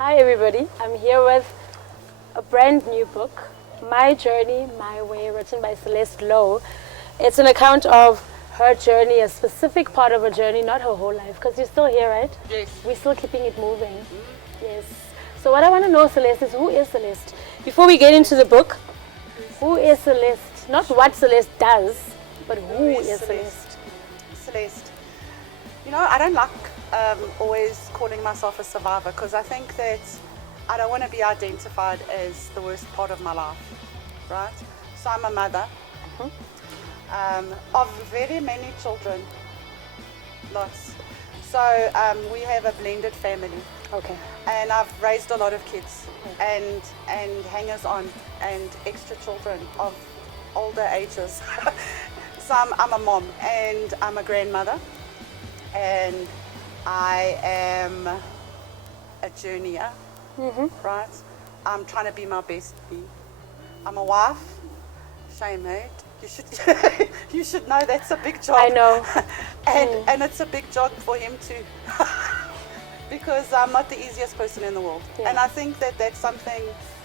Hi everybody, I'm here with a brand new book, My Journey, My Way, written by Celeste Lowe. It's an account of her journey, a specific part of her journey, not her whole life, because you're still here, right? Yes. We're still keeping it moving. Yes. So what I want to know, Celeste, is who is Celeste? Before we get into the book, who is Celeste? Not what Celeste does, but who is Celeste? Celeste. You know, I don't like always calling myself a survivor because I think that I don't want to be identified as the worst part of my life, right? So I'm a mother of very many children, lots. So we have a blended family. Okay. And I've raised a lot of kids and hangers-on and extra children of older ages. So I'm a mom and I'm a grandmother and I am a journeyer, right? I'm trying to be my best me. I'm a wife. Shame, eh? You should know that's a big job. I know. and it's a big job for him too. Because I'm not the easiest person in the world. Yeah. And I think that that's something,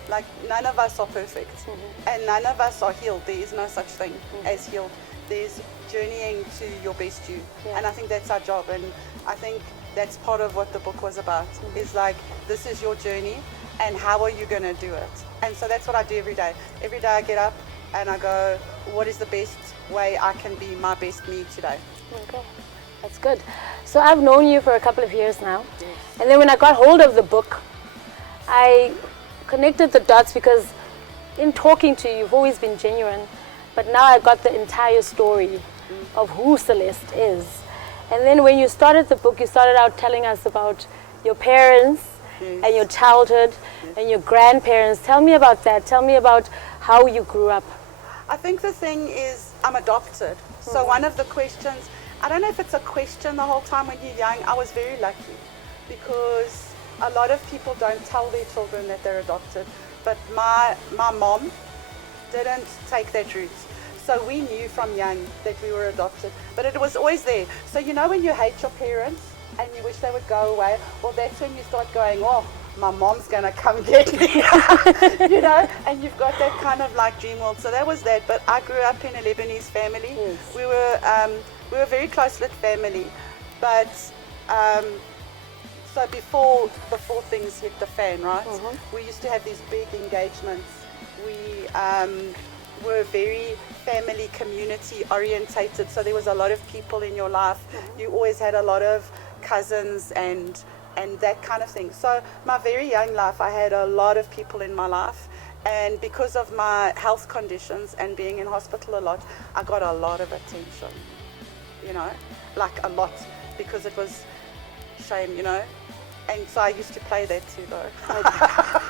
like, none of us are perfect. And none of us are healed. There is no such thing as healed. There's journeying to your best you. Yeah. And I think that's our job. And I think that's part of what the book was about. Is like, this is your journey and how are you going to do it? And so that's what I do every day. Every day I get up and I go, what is the best way I can be my best me today? Okay, that's good. So I've known you for a couple of years now. Yes. And then when I got hold of the book, I connected the dots because in talking to you, you've always been genuine. But now I got the entire story of who Celeste is. And then when you started the book, you started out telling us about your parents and your childhood and your grandparents. Tell me about that. Tell me about how you grew up. I think the thing is I'm adopted. So one of the questions, I don't know if it's a question the whole time when you're young. I was very lucky because a lot of people don't tell their children that they're adopted. But my mom didn't take that route. So we knew from young that we were adopted, but it was always there. So you know when you hate your parents and you wish they would go away, well that's when you start going, oh, my mom's gonna come get me, you know, and you've got that kind of like dream world. So that was that, but I grew up in a Lebanese family. Yes. We were a very close-knit family, but so before things hit the fan, right, we used to have these big engagements. We were very family, community orientated, so there was a lot of people in your life. You always had a lot of cousins and that kind of thing. So my very young life, I had a lot of people in my life, and because of my health conditions and being in hospital a lot, I got a lot of attention, you know, like a lot, because it was shame, you know, and so I used to play that too though.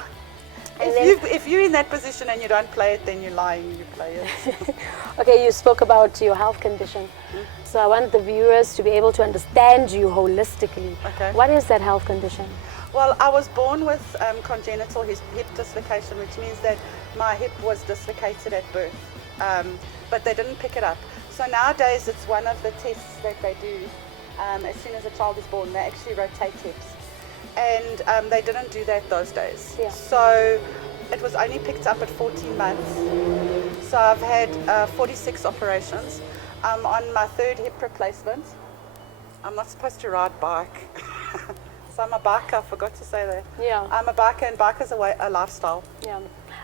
If you're in that position and you don't play it, then you're lying, you play it. Okay, you spoke about your health condition. So I want the viewers to be able to understand you holistically. Okay. What is that health condition? Well, I was born with congenital hip dislocation, which means that my hip was dislocated at birth, but they didn't pick it up. So nowadays it's one of the tests that they do as soon as a child is born. They actually rotate hips. And they didn't do that those days. Yeah. So it was only picked up at 14 months. So I've had 46 operations. I'm on my third hip replacement. I'm not supposed to ride bike. So I'm a biker, I forgot to say that. Yeah. I'm a biker, and biker's a lifestyle. Yeah.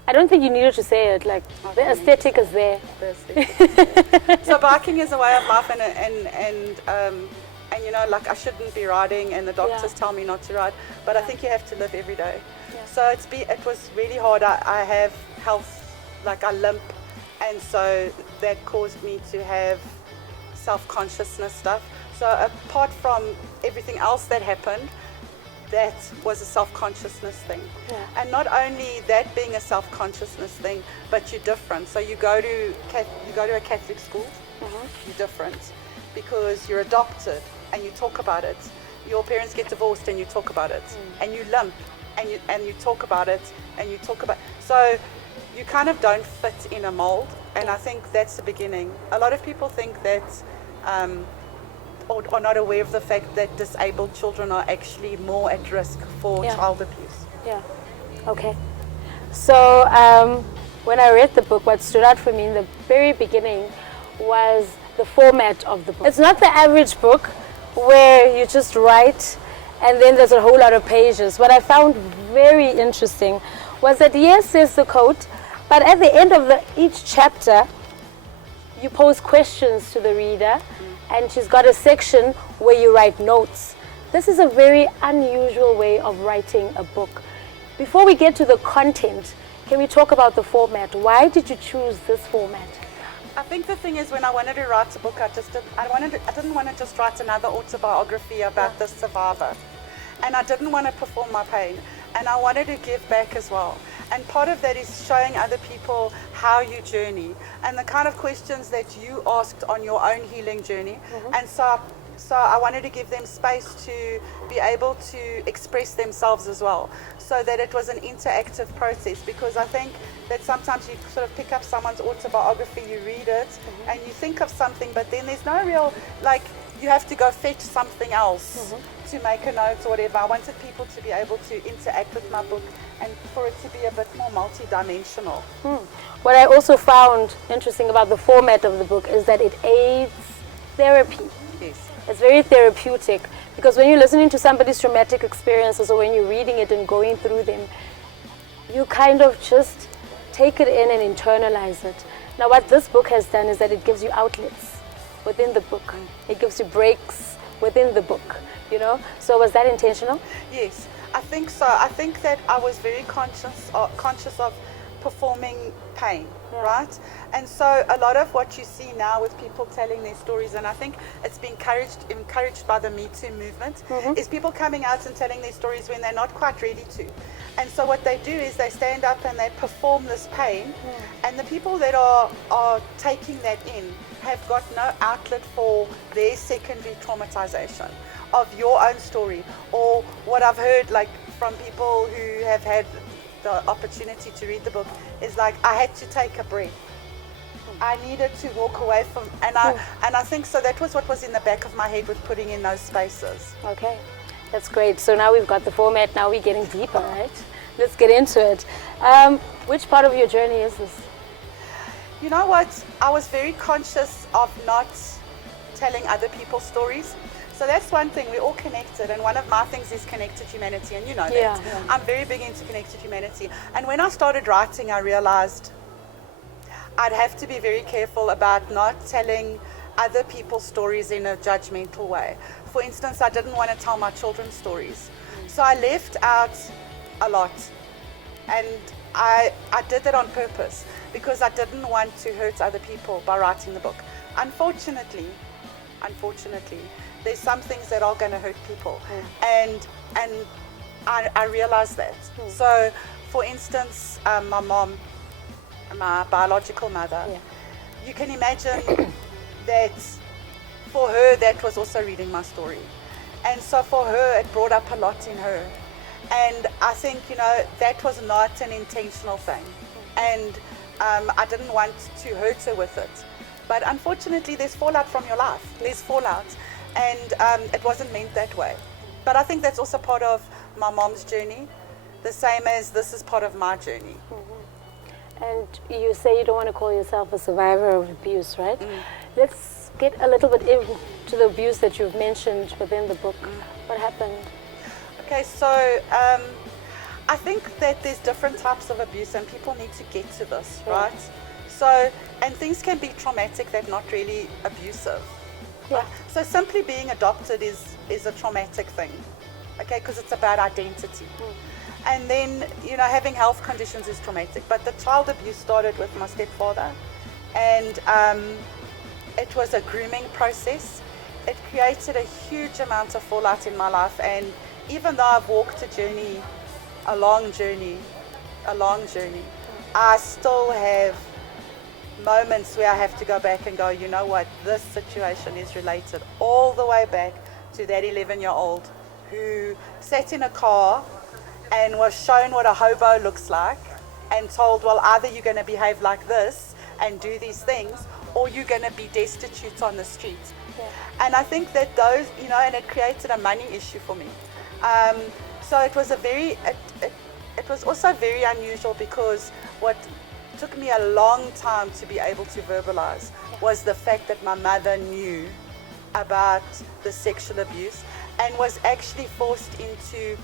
I don't think you needed to say it, like the aesthetic is there. The aesthetic is there. So biking is a way of life, and you know, like I shouldn't be riding and the doctors tell me not to ride, but I think you have to live every day. Yeah. So it was really hard. I have health, like I limp, and so that caused me to have self-consciousness stuff. So apart from everything else that happened, that was a self-consciousness thing. Yeah. And not only that being a self-consciousness thing, but you're different. So you go to a Catholic school, you're different because you're adopted. And you talk about it. Your parents get divorced and you talk about it. And you limp and you talk about it and you talk about. So you kind of don't fit in a mold, and I think that's the beginning. A lot of people think that or are not aware of the fact that disabled children are actually more at risk for child abuse. Yeah. Okay. So when I read the book, what stood out for me in the very beginning was the format of the book. It's not the average book where you just write and then there's a whole lot of pages. What I found very interesting was that yes, there's the quote, but at the end of each chapter, you pose questions to the reader, and she's got a section where you write notes. This is a very unusual way of writing a book. Before we get to the content, can we talk about the format? Why did you choose this format? I think the thing is, when I wanted to write a book, I didn't want to just write another autobiography about this survivor, and I didn't want to perform my pain, and I wanted to give back as well. And part of that is showing other people how you journey and the kind of questions that you asked on your own healing journey. And so I wanted to give them space to be able to express themselves as well, so that it was an interactive process, because I think that sometimes you sort of pick up someone's autobiography, you read it, and you think of something, but then there's no real, like, you have to go fetch something else to make a note or whatever. I wanted people to be able to interact with my book and for it to be a bit more multi-dimensional. What I also found interesting about the format of the book is that it aids therapy. Yes. It's very therapeutic, because when you're listening to somebody's traumatic experiences or when you're reading it and going through them, you kind of just take it in and internalize it. Now what this book has done is that it gives you outlets within the book. It gives you breaks within the book, you know? So was that intentional? Yes, I think so. I think that I was very conscious of performing pain, right? And so a lot of what you see now with people telling their stories, and I think it's been encouraged by the Me Too movement, is people coming out and telling their stories when they're not quite ready to. And so what they do is they stand up and they perform this pain, and the people that are taking that in have got no outlet for their secondary traumatization of your own story, or what I've heard, like, from people who have had the opportunity to read the book, is like, I had to take a breath. I needed to walk away from, and I think so that was what was in the back of my head with putting in those spaces. Okay, that's great. So now we've got the format, now we're getting deeper, right? Let's get into it. Which part of your journey is this? You know what? I was very conscious of not telling other people's stories. So that's one thing, we're all connected, and one of my things is connected humanity, and you know that. Yeah. I'm very big into connected humanity. And when I started writing, I realized I'd have to be very careful about not telling other people's stories in a judgmental way. For instance, I didn't want to tell my children's stories. So I left out a lot. And I did that on purpose, because I didn't want to hurt other people by writing the book. Unfortunately, there's some things that are going to hurt people, and I realized that. So, for instance, my mom, my biological mother, you can imagine that for her that was also reading my story, and so for her it brought up a lot in her, and I think, you know, that was not an intentional thing, and I didn't want to hurt her with it. But unfortunately, there's fallout from your life. There's fallout. And it wasn't meant that way. But I think that's also part of my mom's journey, the same as this is part of my journey. And you say you don't want to call yourself a survivor of abuse, right? Let's get a little bit into the abuse that you've mentioned within the book. What happened? Okay, so I think that there's different types of abuse, and people need to get to this, right? So, and things can be traumatic, they're not really abusive. Right? So simply being adopted is a traumatic thing, okay, because it's about identity. And then, you know, having health conditions is traumatic. But the child abuse started with my stepfather, and it was a grooming process. It created a huge amount of fallout in my life, and even though I've walked a long journey, I still have moments where I have to go back and go, you know what, this situation is related all the way back to that 11-year-old who sat in a car and was shown what a hobo looks like and told, well, either you're going to behave like this and do these things, or you're going to be destitute on the street. And I think that those, you know, and it created a money issue for me. So it was it was also very unusual because what took me a long time to be able to verbalize was the fact that my mother knew about the sexual abuse and was actually forced into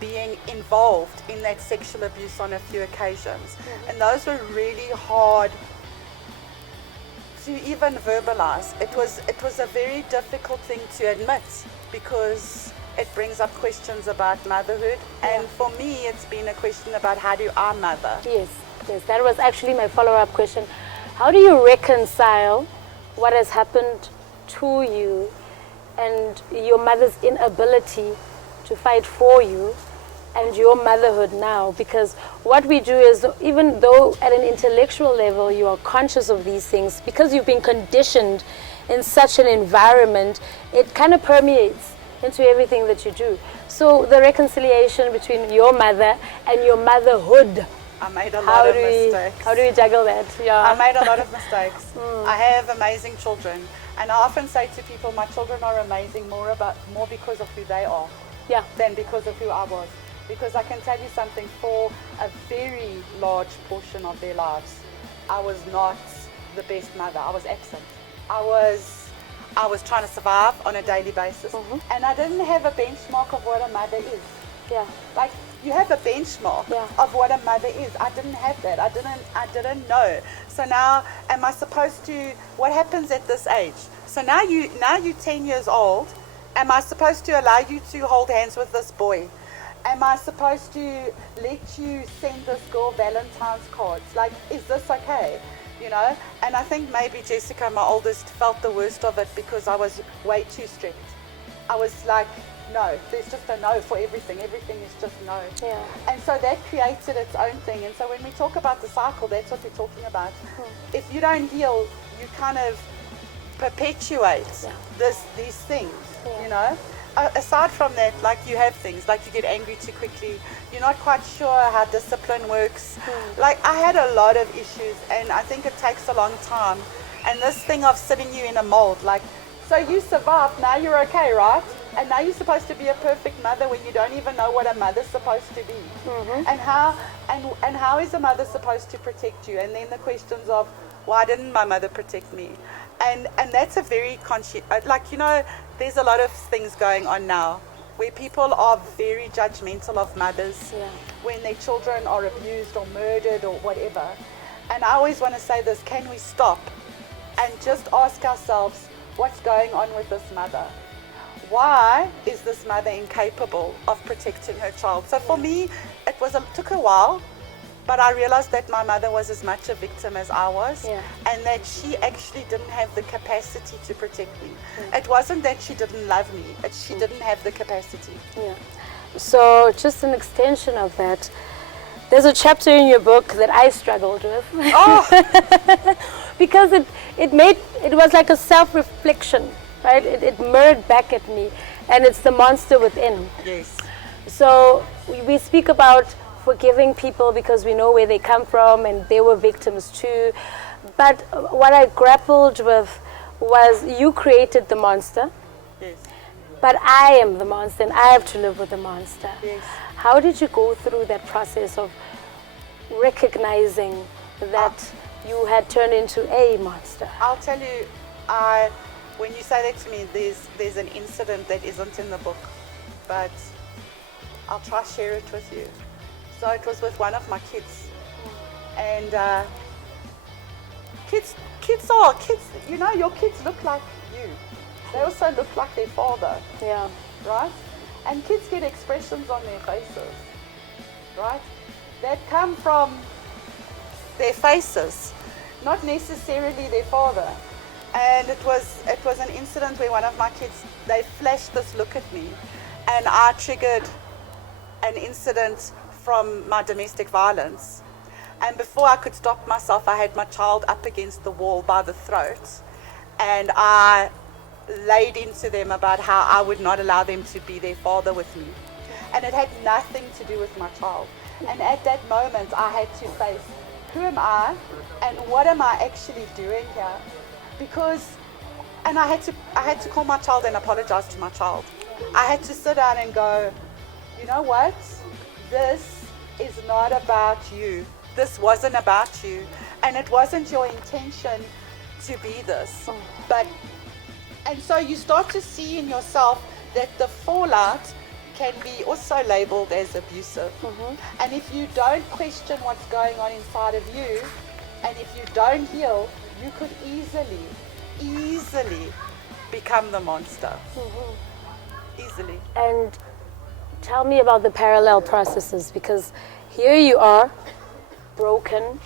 being involved in that sexual abuse on a few occasions. And those were really hard to even verbalize. It was a very difficult thing to admit because it brings up questions about motherhood. And for me, it's been a question about how do I mother? Yes, that was actually my follow-up question. How do you reconcile what has happened to you and your mother's inability to fight for you and your motherhood now? Because what we do is, even though at an intellectual level you are conscious of these things, because you've been conditioned in such an environment, it kind of permeates into everything that you do. So the reconciliation between your mother and your motherhood, I made a lot of mistakes. How do you juggle that? Yeah. I made a lot of mistakes. I have amazing children, and I often say to people, my children are amazing more because of who they are than because of who I was. Because I can tell you something, for a very large portion of their lives, I was not the best mother. I was absent. I was trying to survive on a daily basis, and I didn't have a benchmark of what a mother is. Yeah. Like, you have a benchmark of what a mother is. I didn't have that. I didn't know. So now, am I supposed to? What happens at this age? So now you're 10 years old. Am I supposed to allow you to hold hands with this boy? Am I supposed to let you send this girl Valentine's cards? Like, is this okay? You know? And I think maybe Jessica, my oldest, felt the worst of it because I was way too strict. I was like, no, there's just a no for everything. Everything is just no. Yeah. And so that created its own thing. And so when we talk about the cycle, that's what we're talking about. If you don't heal, you kind of perpetuate these things, you know. Aside from that, like, you have things like you get angry too quickly, you're not quite sure how discipline works. Like, I had a lot of issues, and I think it takes a long time. And this thing of sitting you in a mold, like, so you survived, now you're okay, right? And now you're supposed to be a perfect mother when you don't even know what a mother's supposed to be. And how is a mother supposed to protect you? And then the questions of, why didn't my mother protect me? And that's a very like, you know, there's a lot of things going on now where people are very judgmental of mothers when their children are abused or murdered or whatever. And I always want to say this, can we stop and just ask ourselves, what's going on with this mother? Why is this mother incapable of protecting her child? So for me, it took a while, but I realized that my mother was as much a victim as I was, and that she actually didn't have the capacity to protect me. It wasn't that she didn't love me, she didn't have the capacity. Yeah. So just an extension of that, there's a chapter in your book that I struggled with. Because it was like a self-reflection, right? It mirrored back at me, and it's the monster within. Yes. So we speak about forgiving people because we know where they come from and they were victims too. But what I grappled with was, you created the monster. Yes. But I am the monster and I have to live with the monster. Yes. How did you go through that process of recognizing that you had turned into a monster? I'll tell you, when you say that to me, there's an incident that isn't in the book, but I'll try to share it with you. So it was with one of my kids, and kids, you know, your kids look like you. They also look like their father. Yeah. Right? And kids get expressions on their faces, right? That come from their faces, not necessarily their father. And it was an incident where one of my kids, they flashed this look at me, and I triggered an incident from my domestic violence. And before I could stop myself, I had my child up against the wall by the throat, and I laid into them about how I would not allow them to be their father with me. And it had nothing to do with my child. And at that moment, I had to face, who am I and what am I actually doing here? Because, and I had to call my child and apologize to my child. I had to sit down and go, you know what? This is not about you. This wasn't about you. And it wasn't your intention to be this. And so you start to see in yourself that the fallout can be also labeled as abusive. And if you don't question what's going on inside of you, and if you don't heal, you could easily become the monster. Easily. And tell me about the parallel processes, because here you are, broken,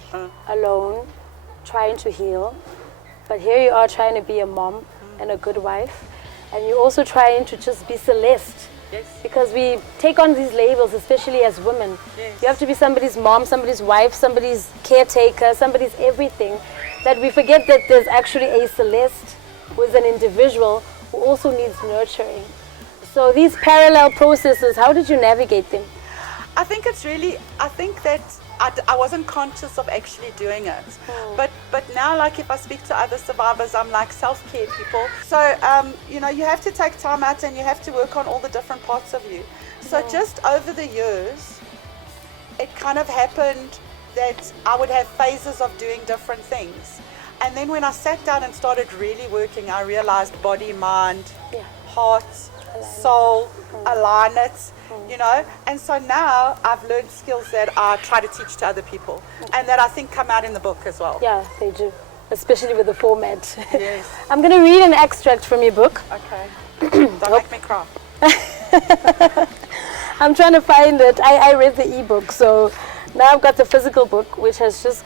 alone, trying to heal, but here you are trying to be a mom and a good wife, and you're also trying to just be Celeste. Yes. Because we take on these labels, especially as women. Yes. You have to be somebody's mom, somebody's wife, somebody's caretaker, somebody's everything, that we forget that there's actually a Celeste who is an individual who also needs nurturing. So these parallel processes, how did you navigate them? I think that I wasn't conscious of actually doing it. But now, like, if I speak to other survivors, I'm like self-care people. So, you have to take time out and you have to work on all the different parts of you. So just over the years, it kind of happened that I would have phases of doing different things. And then when I sat down and started really working, I realized body, mind, heart, soul, align it. And so now I've learned skills that I try to teach to other people, and that I think come out in the book as well. Yeah, they do, especially with the format. Yes. I'm going to read an extract from your book. Okay. Don't make me cry. I'm trying to find it. I read the ebook, so now I've got the physical book, which has just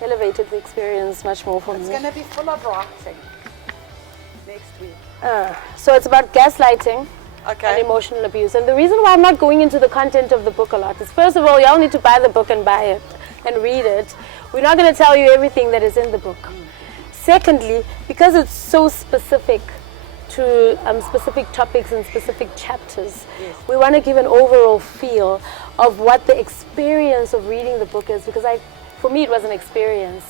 elevated the experience much more for me. It's going to be full of writing next week. So it's about gaslighting. Okay. And emotional abuse. And the reason why I'm not going into the content of the book a lot is, first of all, y'all need to buy the book and buy it and read it. We're not going to tell you everything that is in the book. Secondly, because it's so specific to specific topics and specific chapters, we want to give an overall feel of what the experience of reading the book is, because for me it was an experience.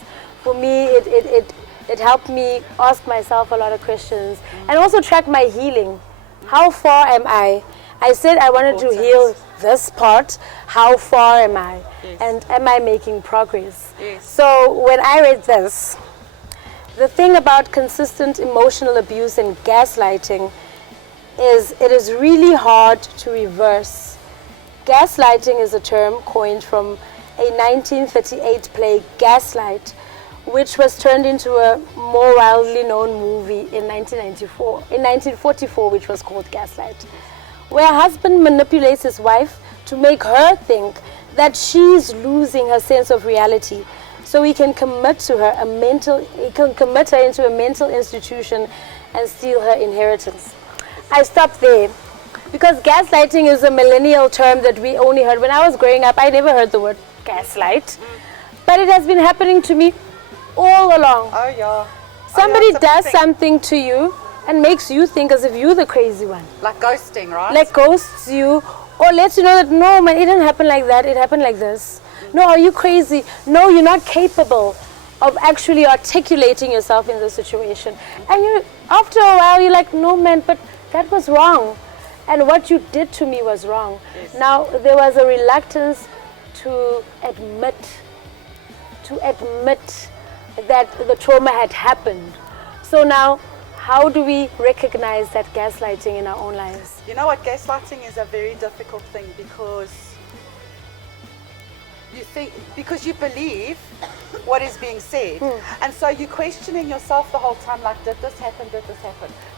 For me it helped me ask myself a lot of questions and also track my healing. How far am I? I said I wanted to heal this part. How far am I? Yes. And am I making progress? Yes. So when I read this, the thing about consistent emotional abuse and gaslighting is it is really hard to reverse. Gaslighting is a term coined from a 1938 play, Gaslight, which was turned into a more widely known movie in 1944, which was called Gaslight, where a husband manipulates his wife to make her think that she's losing her sense of reality, so he can commit her into a mental institution and steal her inheritance. I stopped there because gaslighting is a millennial term that we only heard. When I was growing up, I never heard the word gaslight, but it has been happening to me all along. Oh yeah. Somebody does something to you and makes you think as if you're the crazy one. Like ghosting, right? Like ghosts you, or lets you know that no man, it didn't happen like that, it happened like this. No, are you crazy? No, you're not capable of actually articulating yourself in the situation. And after a while you're like, no man, but that was wrong. And what you did to me was wrong. Yes. Now there was a reluctance to admit that the trauma had happened. So now, how do we recognize that gaslighting in our own lives? You know what, gaslighting is a very difficult thing because you believe what is being said. And so you're questioning yourself the whole time, like, did this happen?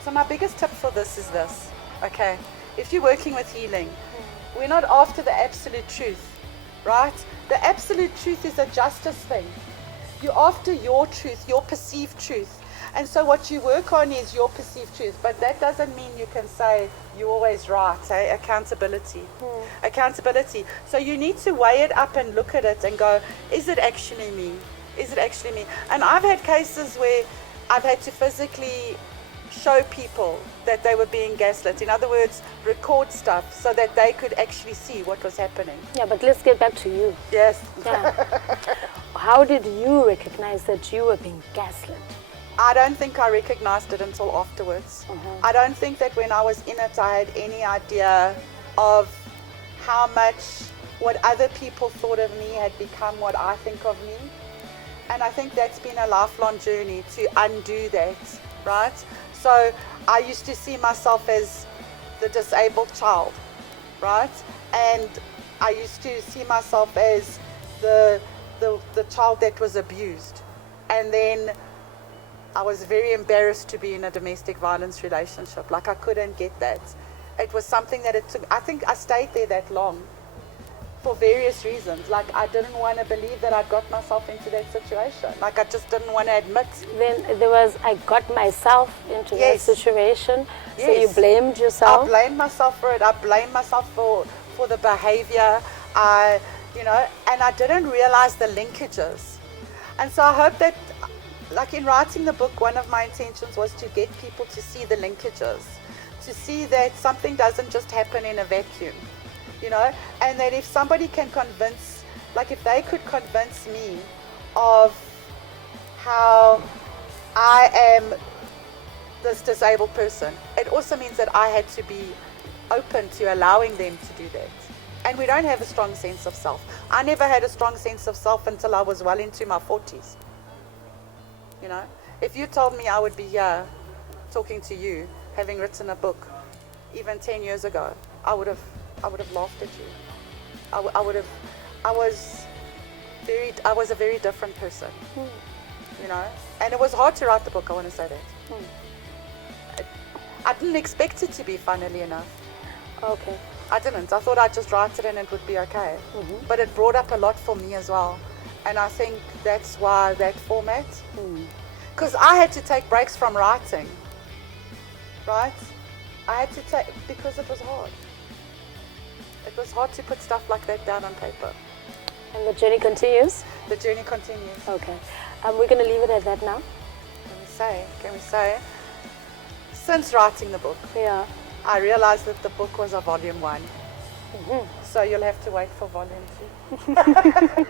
So my biggest tip for this is this, okay? If you're working with healing, we're not after the absolute truth, right? The absolute truth is a justice thing. You're after your truth, your perceived truth. And so what you work on is your perceived truth. But that doesn't mean you can say you're always right, eh? Accountability. Accountability. So you need to weigh it up and look at it and go, is it actually me? Is it actually me? And I've had cases where I've had to physically show people that they were being gaslit. In other words, record stuff so that they could actually see what was happening. Yeah, but let's get back to you. Yes. Yeah. How did you recognize that you were being gaslit? I don't think I recognized it until afterwards. I don't think that when I was in it, I had any idea of how much what other people thought of me had become what I think of me. And I think that's been a lifelong journey to undo that, right? So I used to see myself as the disabled child, right? And I used to see myself as the child that was abused. And then I was very embarrassed to be in a domestic violence relationship. Like, I couldn't get that. It was something that it took, I think I stayed there that long for various reasons. Like, I didn't want to believe that I got myself into that situation. Like, I just didn't want to admit. Then there was, I got myself into Yes. that situation. Yes. So you blamed yourself. I blamed myself for it. I blamed myself for the behavior. You know, and I didn't realize the linkages. And so I hope that, like, in writing the book, one of my intentions was to get people to see the linkages, to see that something doesn't just happen in a vacuum, you know, and that if somebody can convince, like, if they could convince me of how I am this disabled person, it also means that I had to be open to allowing them to do that. And we don't have a strong sense of self. I never had a strong sense of self until I was well into my 40s. You know, if you told me I would be here talking to you, having written a book, even 10 years ago, I would have laughed at you. I was a very different person. You know, and it was hard to write the book. I want to say that. I didn't expect it to be, funnily enough. Okay. I didn't. I thought I'd just write it and it would be okay. But it brought up a lot for me as well. And I think that's why that format. Because I had to take breaks from writing. Right? I had to take, because it was hard. It was hard to put stuff like that down on paper. And the journey continues? The journey continues. Okay. We're going to leave it at that now. Can we say, since writing the book, Yeah. I realized that the book was a volume 1. So you'll have to wait for volume 2.